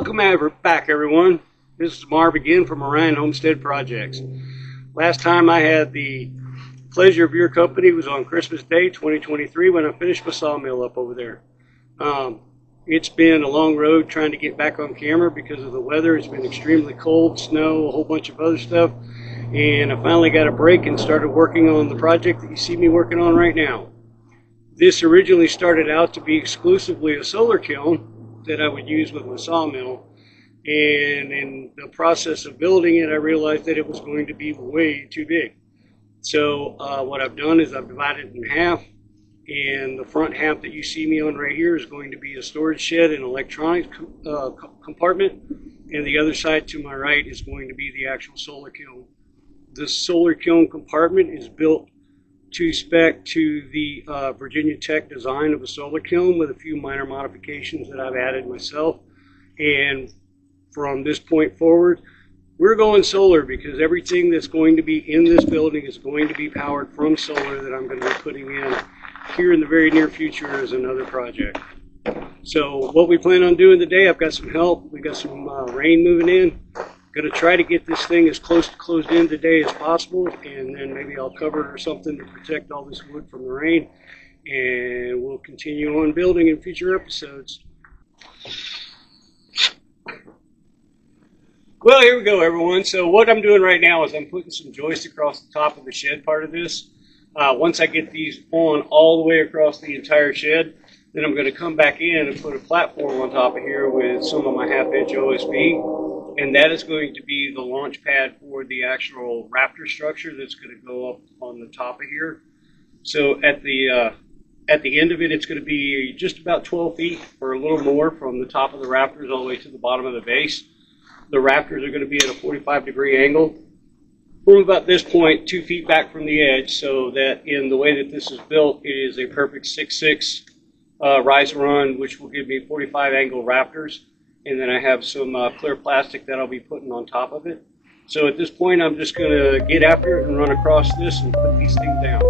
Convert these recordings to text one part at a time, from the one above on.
Welcome back, everyone. This is Marv again from Orion Homestead Projects. Last time I had the pleasure of your company was on Christmas Day 2023 when I finished my sawmill up over there. It's been a long road trying to get back on camera because of the weather. It's been extremely cold, snow, a whole bunch of other stuff. And I finally got a break and started working on the project that you see me working on right now. This originally started out to be exclusively a solar kiln that I would use with my sawmill, and in the process of building it I realized that it was going to be way too big. So what I've done is I've divided it in half, and the front half that you see me on right here is going to be a storage shed and electronics compartment, and the other side to my right is going to be the actual solar kiln. The solar kiln compartment is built to spec to the Virginia Tech design of a solar kiln with a few minor modifications that I've added myself. And from this point forward, we're going solar because everything that's going to be in this building is going to be powered from solar that I'm going to be putting in here in the very near future as another project. So what we plan on doing today, I've got some help. We've got some rain moving in. Going to try to get this thing as close to closed in today as possible, and then maybe I'll cover it or something to protect all this wood from the rain, and we'll continue on building in future episodes. Well, here we go, everyone. So what I'm doing right now is I'm putting some joists across the top of the shed part of this. Once I get these on all the way across the entire shed, then I'm going to come back in and put a platform on top of here with some of my half-inch OSB. And that is going to be the launch pad for the actual raptor structure that's going to go up on the top of here. So at the end of it, it's going to be just about 12 feet or a little more from the top of the rafters all the way to the bottom of the base. The rafters are going to be at a 45-degree angle from about this point 2 feet back from the edge, so that in the way that this is built, it is a perfect 6'6" rise and run, which will give me 45 angle rafters. And then I have some clear plastic that I'll be putting on top of it. So at this point, I'm just going to get after it and run across this and put these things down.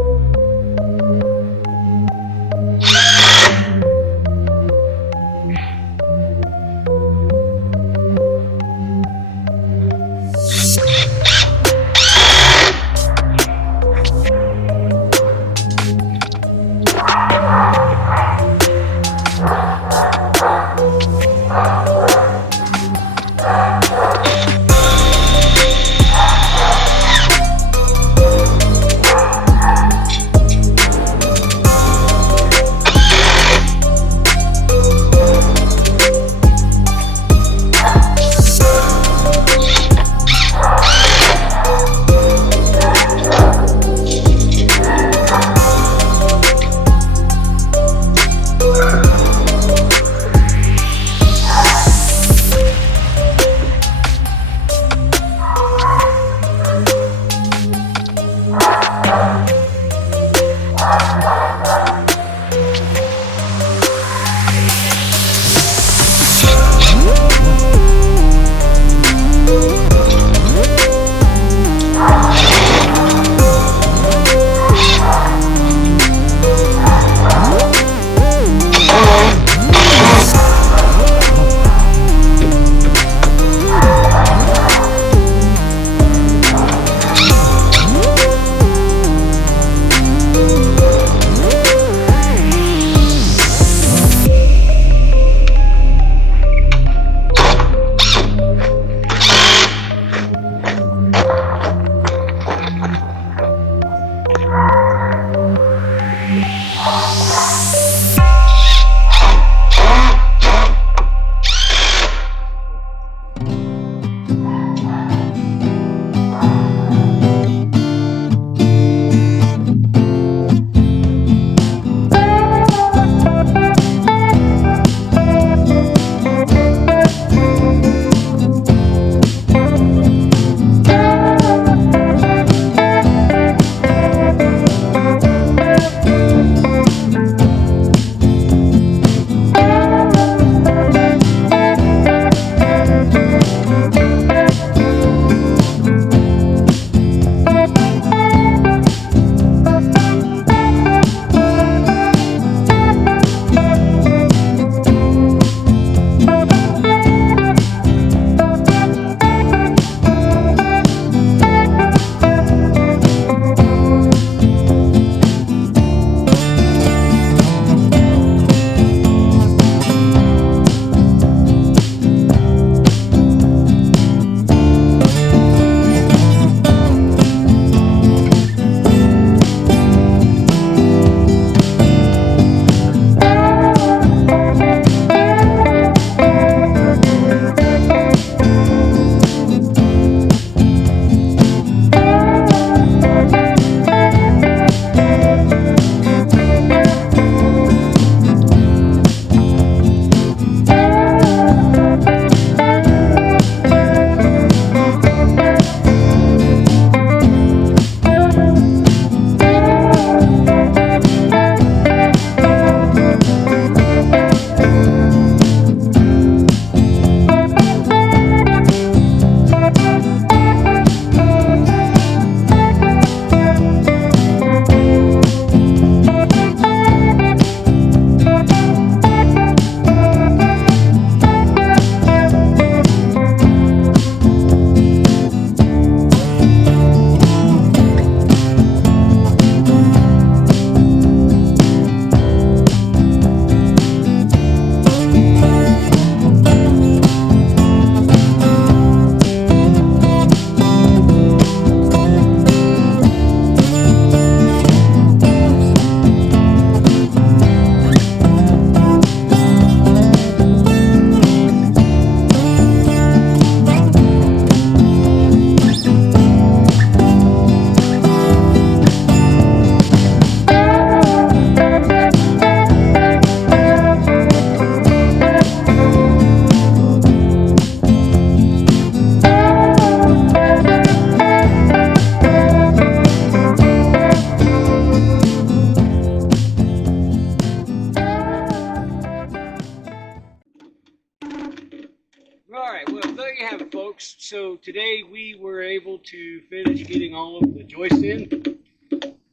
today we were able to finish getting all of the joists in,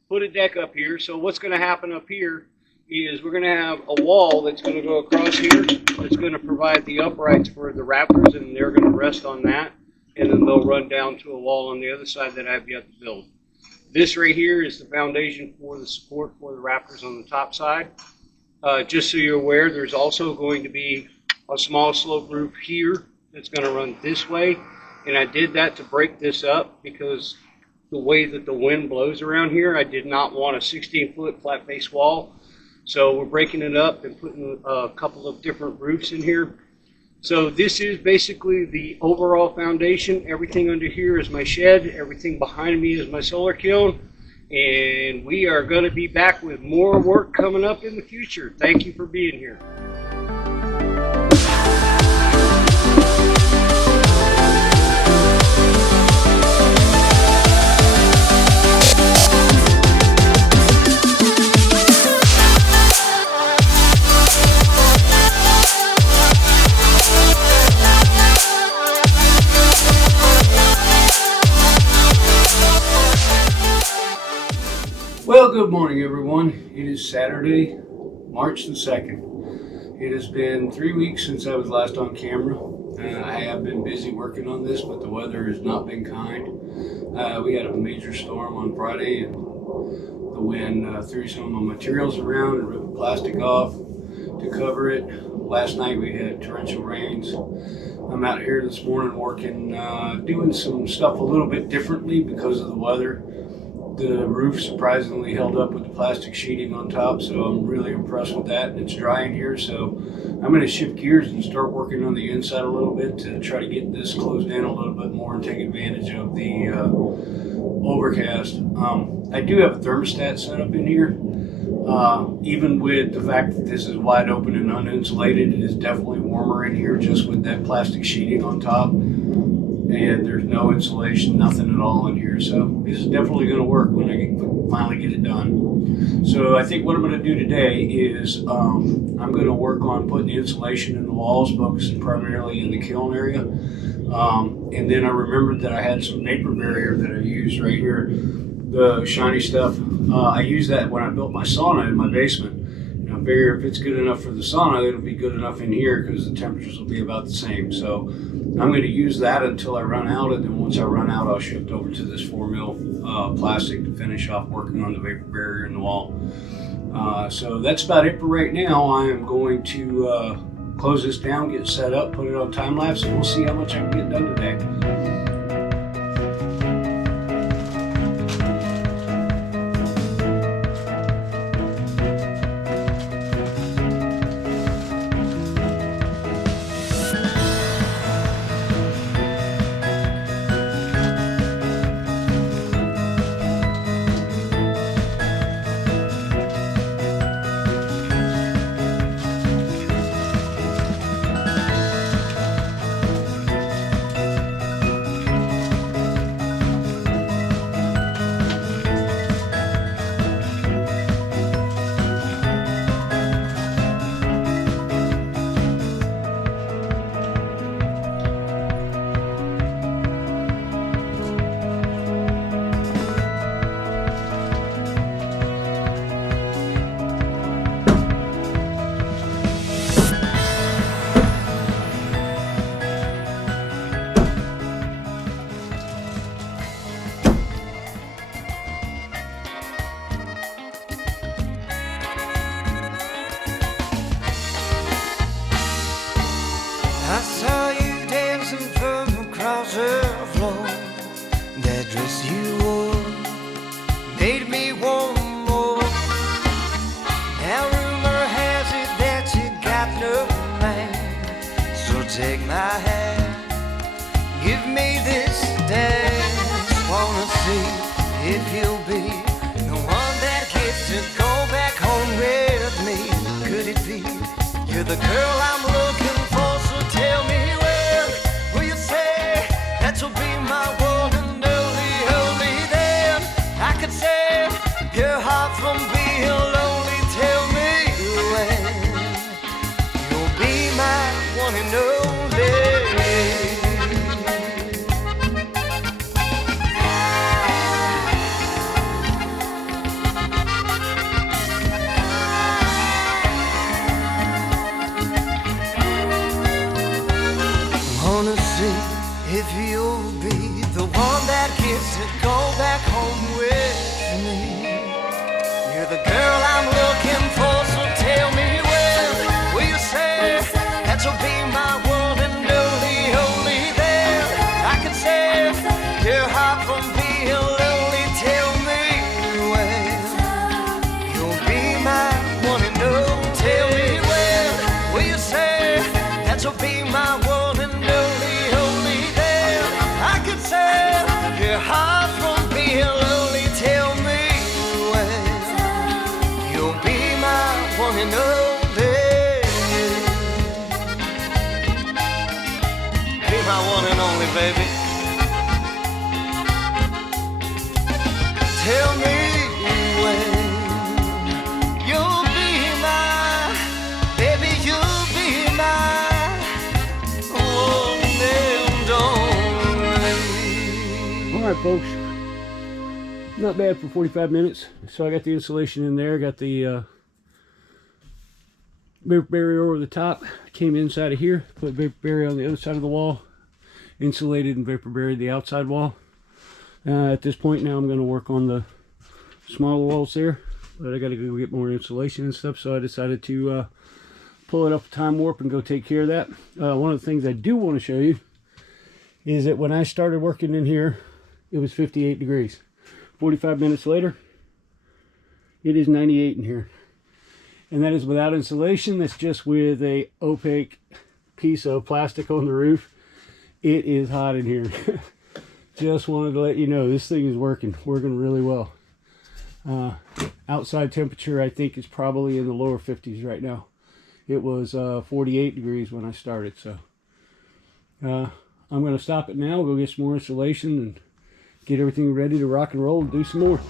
put a deck up here. So what's going to happen up here is we're going to have a wall that's going to go across here that's going to provide the uprights for the Raptors, and they're going to rest on that, and then they'll run down to a wall on the other side that I've yet to build. This right here is the foundation for the support for the Raptors on the top side. Just so you're aware, there's also going to be a small slope roof here that's going to run this way, and I did that to break this up because the way that the wind blows around here, I did not want a 16-foot flat face wall. So we're breaking it up and putting a couple of different roofs in here. So this is basically the overall foundation. Everything under here is my shed. Everything behind me is my solar kiln. And we are going to be back with more work coming up in the future. Thank you for being here. Well, good morning, everyone. It is Saturday, March the 2nd. It has been 3 weeks since I was last on camera. I have been busy working on this, but the weather has not been kind. We had a major storm on Friday, and the wind threw some of my materials around and ripped plastic off to cover it. Last night we had torrential rains. I'm out here this morning working, doing some stuff a little bit differently because of the weather. The roof surprisingly held up with the plastic sheeting on top, so I'm really impressed with that, and it's dry in here, so I'm going to shift gears and start working on the inside a little bit to try to get this closed in a little bit more and take advantage of the overcast. I do have a thermostat set up in here. Even with the fact that this is wide open and uninsulated, it is definitely warmer in here just with that plastic sheeting on top. And there's no insulation, nothing at all in here. So this is definitely going to work when I finally get it done. So I think what I'm going to do today is I'm going to work on putting the insulation in the walls, focusing primarily in the kiln area. And then I remembered that I had some vapor barrier that I used right here, the shiny stuff. I used that when I built my sauna in my basement. And I figure if it's good enough for the sauna, it'll be good enough in here because the temperatures will be about the same. So I'm going to use that until I run out, and then once I run out, I'll shift over to this 4mm plastic to finish off working on the vapor barrier in the wall. So that's about it for right now. I am going to close this down, get set up, put it on time lapse, and we'll see how much I can get done today. I saw you dancing from across the floor. That dress you wore made me want more. Now rumor has it that you got no man. So take my hand, give me this dance. Wanna see if you'll be the one that gets to go back home with me. Could it be you're the girl I'm looking for? Tell me when will you say that you'll be my one and only then I could save your heart from being lonely. Tell me when you'll be my one and only. back home with me. You're the girl I'm looking for, so tell me when will you say that you'll be my one and only there. I could say you're hot from being lonely. Tell me when you'll be my one and only. Tell me when will you say that you'll be my one and only there. I could say you're hot from being lonely. Tell me you'll be my one and only. Be my one and only, baby. Tell me when you'll be my, baby, you'll be my one and only. All right, folks. Not bad for 45 minutes. So I got the insulation in there, got the vapor barrier over the top, came inside of here, put vapor barrier on the other side of the wall, insulated and vapor buried the outside wall. At this point now I'm going to work on the smaller walls there, but I got to go get more insulation and stuff, so I decided to pull it up a time warp and go take care of that. One of the things I do want to show you is that when I started working in here, it was 58 degrees. 45 minutes later, it is 98 in here. And that is without insulation. That's just with a opaque piece of plastic on the roof. It is hot in here. Just wanted to let you know this thing is working really well. Outside temperature, I think, is probably in the lower 50s right now. It was 48 degrees when I started. So I'm going to stop it now, go get some more insulation and get everything ready to rock and roll and do some more.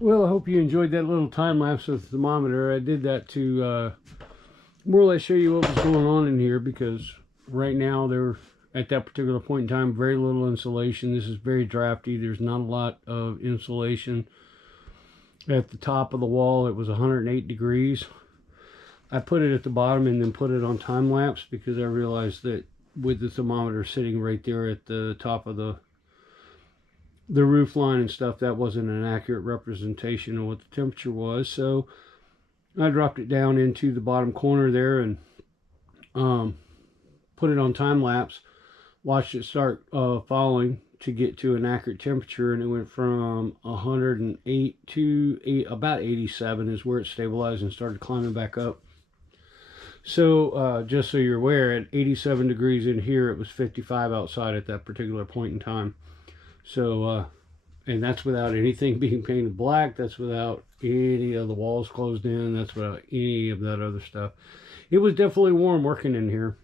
Well, I hope you enjoyed that little time lapse of the thermometer. I did that to more or less show you what was going on in here, because right now there, at that particular point in time, very little insulation. This is very drafty. There's not a lot of insulation. At the top of the wall, it was 108 degrees. I put it at the bottom and then put it on time lapse because I realized that with the thermometer sitting right there at the top of the roof line and stuff, that wasn't an accurate representation of what the temperature was. So I dropped it down into the bottom corner there and put it on time lapse, watched it start falling to get to an accurate temperature, and it went from 108 to about 87 is where it stabilized and started climbing back up. So just so you're aware, at 87 degrees in here, it was 55 outside at that particular point in time. So, and that's without anything being painted black. That's without any of the walls closed in. That's without any of that other stuff. It was definitely warm working in here.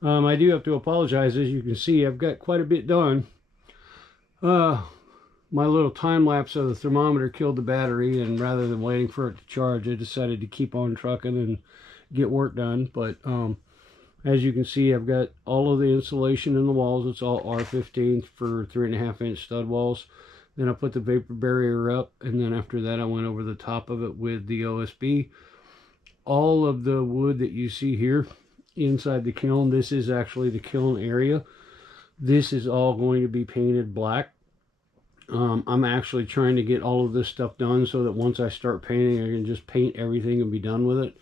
I do have to apologize. As you can see, I've got quite a bit done. My little time lapse of the thermometer killed the battery, and rather than waiting for it to charge, I decided to keep on trucking and get work done. But as you can see, I've got all of the insulation in the walls. It's all R15 for 3.5 inch stud walls. Then I put the vapor barrier up, and then after that I went over the top of it with the OSB. All of the wood that you see here inside the kiln, this is actually the kiln area. This is all going to be painted black. I'm actually trying to get all of this stuff done so that once I start painting, I can just paint everything and be done with it.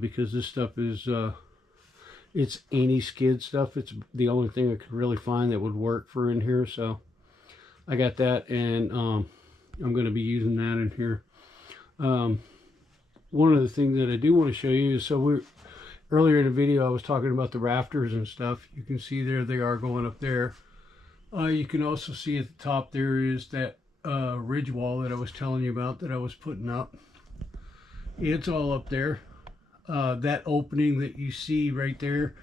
Because this stuff is it's anti-skid stuff. It's the only thing I could really find that would work for in here. So I got that, and I'm going to be using that in here. One of the things that I do want to show you is, so earlier in the video I was talking about the rafters and stuff. You can see there they are going up there. You can also see at the top there is that ridge wall that I was telling you about that I was putting up. It's all up there. That opening that you see right there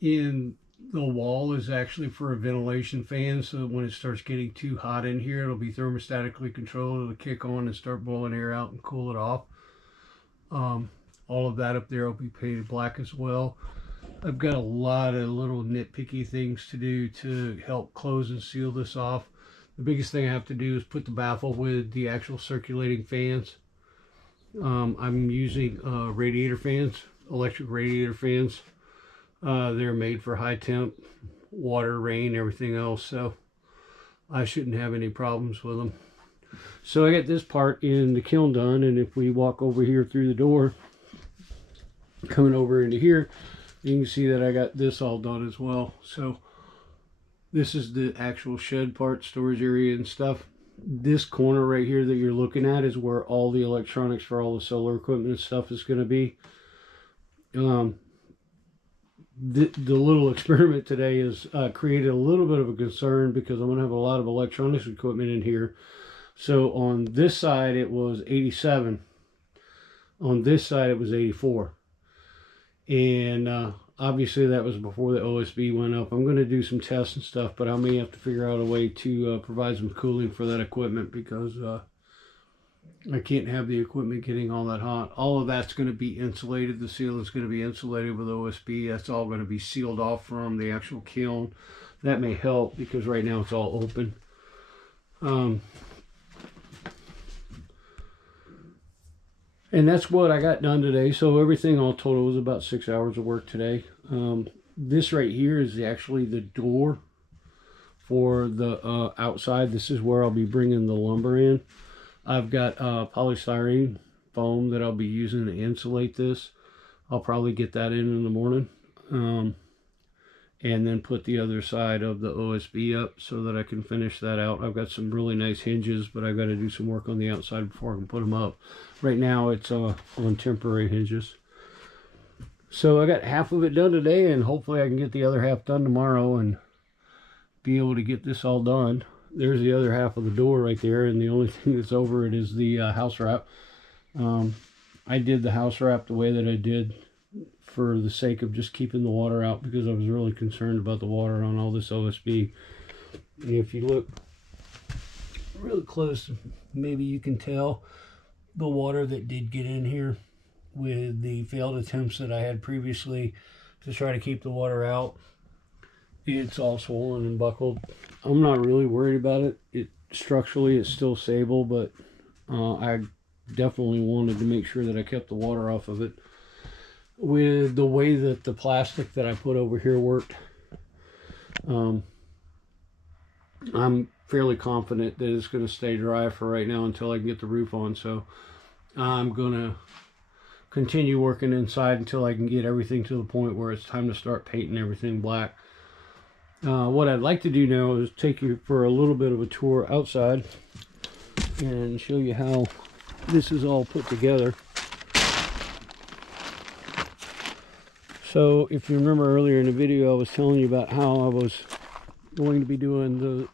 in the wall is actually for a ventilation fan, so when it starts getting too hot in here, it'll be thermostatically controlled. It'll kick on and start blowing air out and cool it off. All of that up there will be painted black as well. I've got a lot of little nitpicky things to do to help close and seal this off. The biggest thing I have to do is put the baffle with the actual circulating fans. I'm using radiator fans, electric radiator fans. They're made for high temp, water, rain, everything else, so I shouldn't have any problems with them. So I got this part in the kiln done, and if we walk over here through the door, coming over into here, you can see that I got this all done as well. So this is the actual shed part, storage area and stuff. This corner right here that you're looking at is where all the electronics for all the solar equipment and stuff is going to be. The little experiment today has created a little bit of a concern because I'm going to have a lot of electronics equipment in here. So on this side it was 87. On this side it was 84. And obviously that was before the OSB went up. I'm going to do some tests and stuff, but I may have to figure out a way to provide some cooling for that equipment because I can't have the equipment getting all that hot. All of that's going to be insulated. The seal is going to be insulated with OSB. That's all going to be sealed off from the actual kiln. That may help because right now it's all open. And that's what I got done today. So everything all total was about 6 hours of work today. This right here is actually the door for the outside. This is where I'll be bringing the lumber in. I've got polystyrene foam that I'll be using to insulate this. I'll probably get that in the morning. And then put the other side of the OSB up so that I can finish that out. I've got some really nice hinges, but I've got to do some work on the outside before I can put them up. Right now it's on temporary hinges. So I got half of it done today, and hopefully I can get the other half done tomorrow and be able to get this all done. There's the other half of the door right there, and the only thing that's over it is the house wrap. I did the house wrap the way that I did for the sake of just keeping the water out because I was really concerned about the water on all this OSB. And if you look really close, maybe you can tell the water that did get in here with the failed attempts that I had previously to try to keep the water out. It's all swollen and buckled. I'm not really worried about it. Structurally it's still stable, but I definitely wanted to make sure that I kept the water off of it. With the way that the plastic that I put over here worked, I'm fairly confident that it's going to stay dry for right now until I can get the roof on. So I'm going to continue working inside until I can get everything to the point where it's time to start painting everything black. What I'd like to do now is take you for a little bit of a tour outside and show you how this is all put together. So if you remember earlier in the video, I was telling you about how I was going to be doing the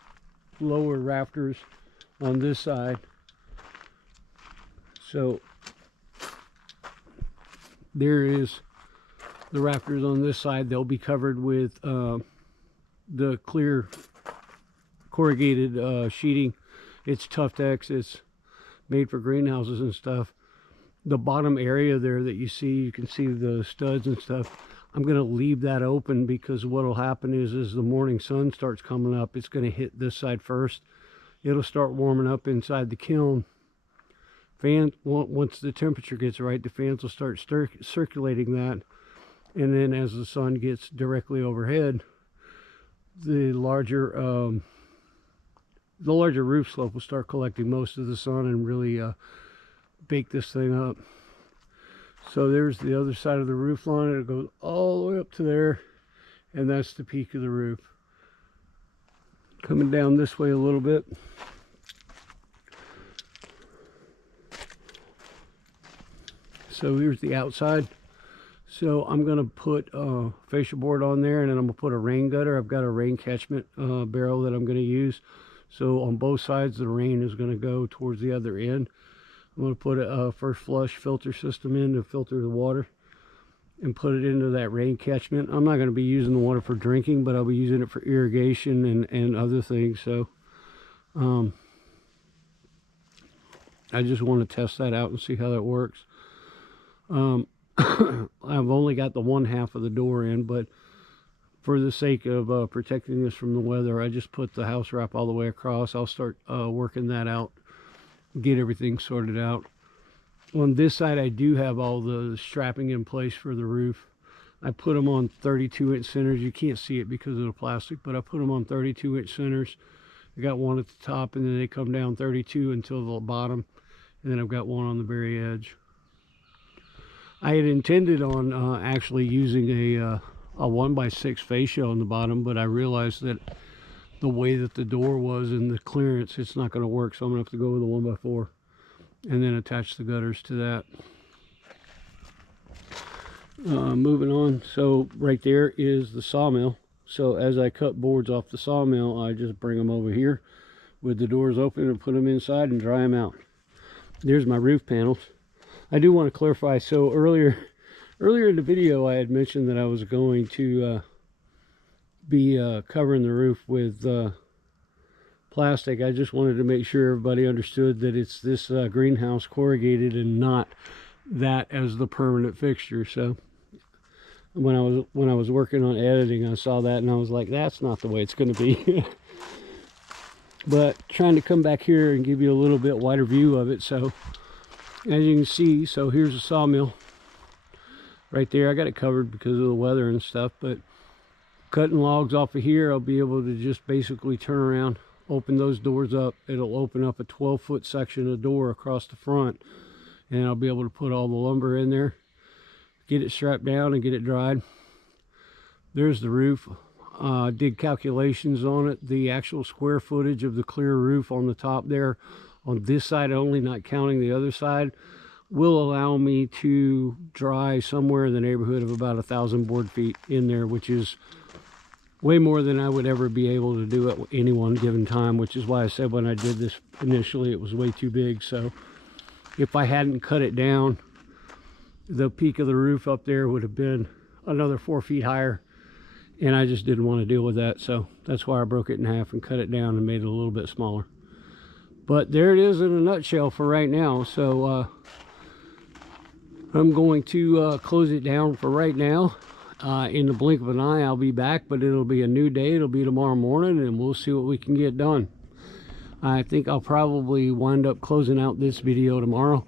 lower rafters on this side. So there is the rafters on this side. They'll be covered with the clear corrugated sheeting. It's Tuftex. It's made for greenhouses and stuff. The bottom area there that you see, you can see the studs and stuff. I'm going to leave that open because what will happen is as the morning sun starts coming up, it's going to hit this side first. It'll start warming up inside the kiln. Once the temperature gets right, the fans will start circulating that. And then as the sun gets directly overhead, the larger roof slope will start collecting most of the sun and really bake this thing up. So there's the other side of the roof line. It'll go all the way up to there, and that's the peak of the roof. Coming down this way a little bit. So here's the outside. So I'm going to put fascia board on there, and then I'm going to put a rain gutter. I've got a rain catchment barrel that I'm going to use. So on both sides, the rain is going to go towards the other end. I'm going to put a first flush filter system in to filter the water and put it into that rain catchment. I'm not going to be using the water for drinking, but I'll be using it for irrigation and other things. So I just want to test that out and see how that works. I've only got the one half of the door in, but for the sake of protecting this from the weather, I just put the house wrap all the way across. I'll start working that out, get everything sorted out. On this side, I do have all the strapping in place for the roof. I put them on 32-inch centers. You can't see it because of the plastic, but I put them on 32-inch centers. I got one at the top, and then they come down 32 until the bottom, and then I've got one on the very edge. I had intended on actually using a 1x6 fascia on the bottom, but I realized that the way that the door was and the clearance, it's not going to work, so I'm going to have to go with a 1x4 and then attach the gutters to that. Moving on, so right there is the sawmill. So as I cut boards off the sawmill, I just bring them over here with the doors open and put them inside and dry them out. There's my roof panels. I do want to clarify, so earlier in the video I had mentioned that I was going to be covering the roof with plastic. I just wanted to make sure everybody understood that it's this greenhouse corrugated and not that as the permanent fixture. So when I was working on editing, I saw that and I was like, that's not the way it's going to be. But trying to come back here and give you a little bit wider view of it. So as you can see, so here's a sawmill right there. I got it covered because of the weather and stuff, but cutting logs off of here, I'll be able to just basically turn around, open those doors up. It'll open up a 12-foot section of door across the front, and I'll be able to put all the lumber in there, get it strapped down and get it dried. There's the roof. Did calculations on it. The actual square footage of the clear roof on the top there, on this side only, not counting the other side, will allow me to dry somewhere in the neighborhood of about 1,000 board feet in there, which is way more than I would ever be able to do at any one given time, which is why I said when I did this initially it was way too big. So if I hadn't cut it down, the peak of the roof up there would have been another 4 feet higher, and I just didn't want to deal with that. So that's why I broke it in half and cut it down and made it a little bit smaller. But there it is in a nutshell for right now. So I'm going to close it down for right now. In the blink of an eye, I'll be back, but it'll be a new day. It'll be tomorrow morning, and we'll see what we can get done. I think I'll probably wind up closing out this video tomorrow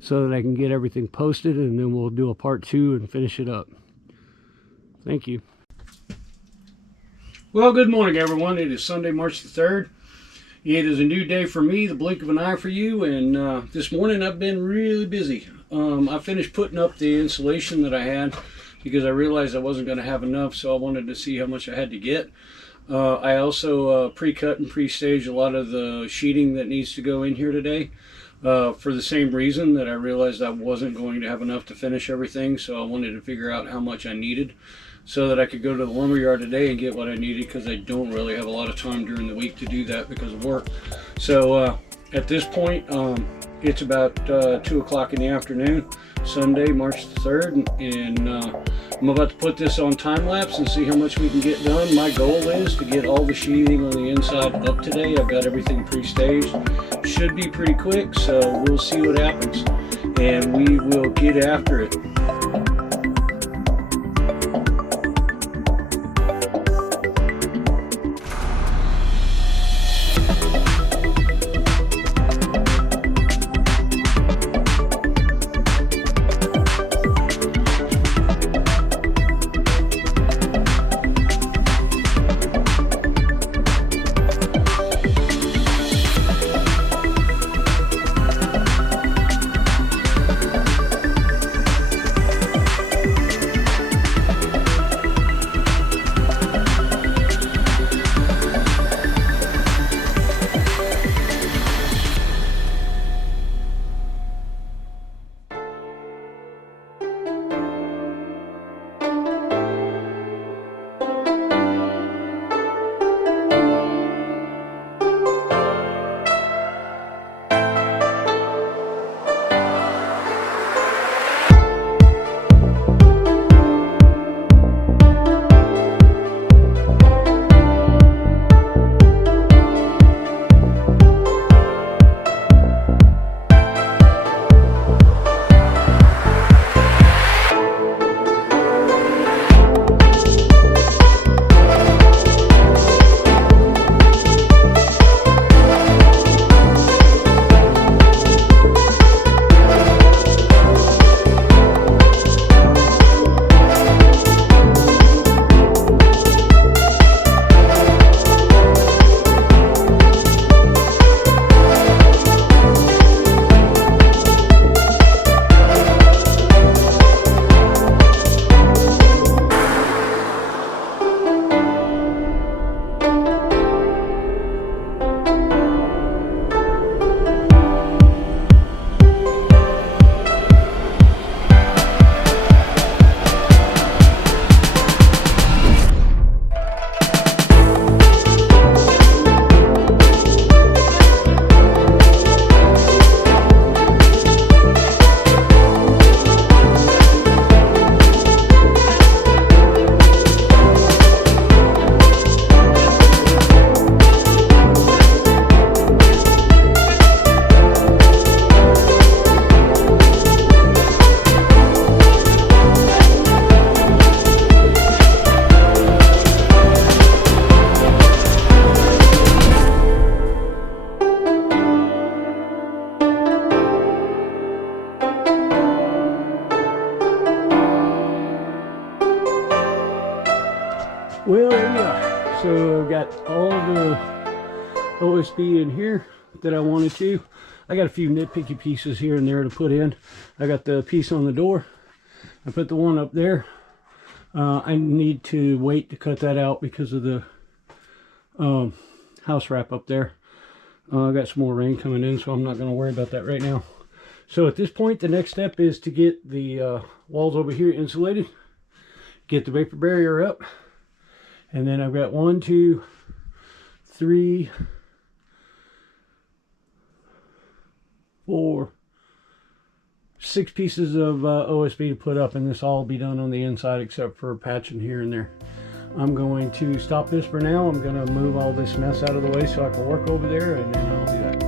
so that I can get everything posted, and then we'll do a part 2 and finish it up. Thank you. Well, good morning, everyone. It is Sunday, March the 3rd. It is a new day for me, the blink of an eye for you, and this morning I've been really busy. I finished putting up the insulation that I had because I realized I wasn't going to have enough, so I wanted to see how much I had to get. I also pre-cut and pre-staged a lot of the sheeting that needs to go in here today for the same reason that I realized I wasn't going to have enough to finish everything, so I wanted to figure out how much I needed so that I could go to the lumberyard today and get what I needed, because I don't really have a lot of time during the week to do that because of work. So at this point, it's about 2 o'clock in the afternoon, Sunday, March the 3rd, and I'm about to put this on time-lapse and see how much we can get done. My goal is to get all the sheathing on the inside up today. I've got everything pre-staged. Should be pretty quick, so we'll see what happens, and we will get after it. Well, there you are. So I've got all the OSB in here that I wanted to. I got a few nitpicky pieces here and there to put in. I got the piece on the door. I put the one up there. I need to wait to cut that out because of the house wrap up there. I got some more rain coming in, so I'm not going to worry about that right now. So at this point, the next step is to get the walls over here insulated, get the vapor barrier up, and then I've got 1, 2, 3, 4, 6 pieces of OSB to put up, and this all will be done on the inside except for patching here and there. I'm going to stop this for now. I'm going to move all this mess out of the way so I can work over there, and then I'll do that.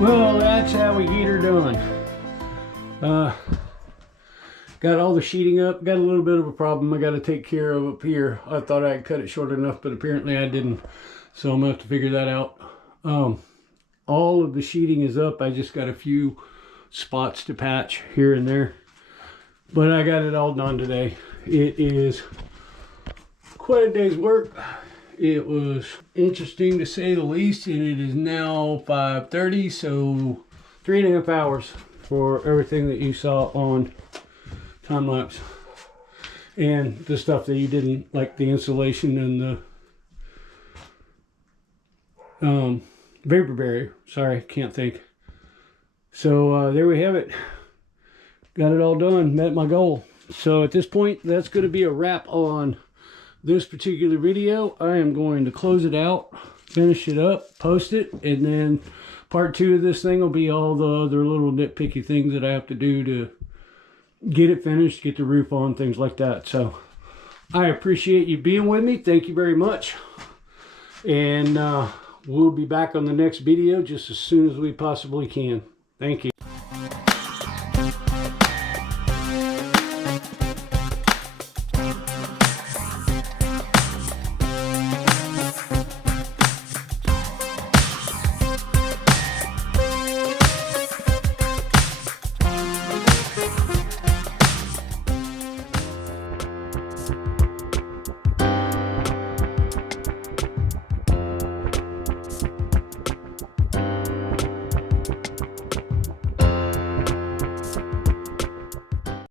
Well, that's how we get her done. Got all the sheeting up. Got a little bit of a problem I got to take care of up here. I thought I had cut it short enough, but apparently I didn't. So I'm going to have to figure that out. All of the sheeting is up. I just got a few spots to patch here and there. But I got it all done today. It is quite a day's work. It was interesting to say the least, and it is now 5:30, so 3.5 hours for everything that you saw on time lapse, and the stuff that you didn't, like the insulation and the vapor barrier. Sorry, can't think. So there we have it. Got it all done, met my goal. So at this point, that's going to be a wrap on this particular video. I am going to close it out, finish it up, post it, and then part 2 of this thing will be all the other little nitpicky things that I have to do to get it finished, get the roof on, things like that. So I appreciate you being with me. Thank you very much. And we'll be back on the next video just as soon as we possibly can. Thank you.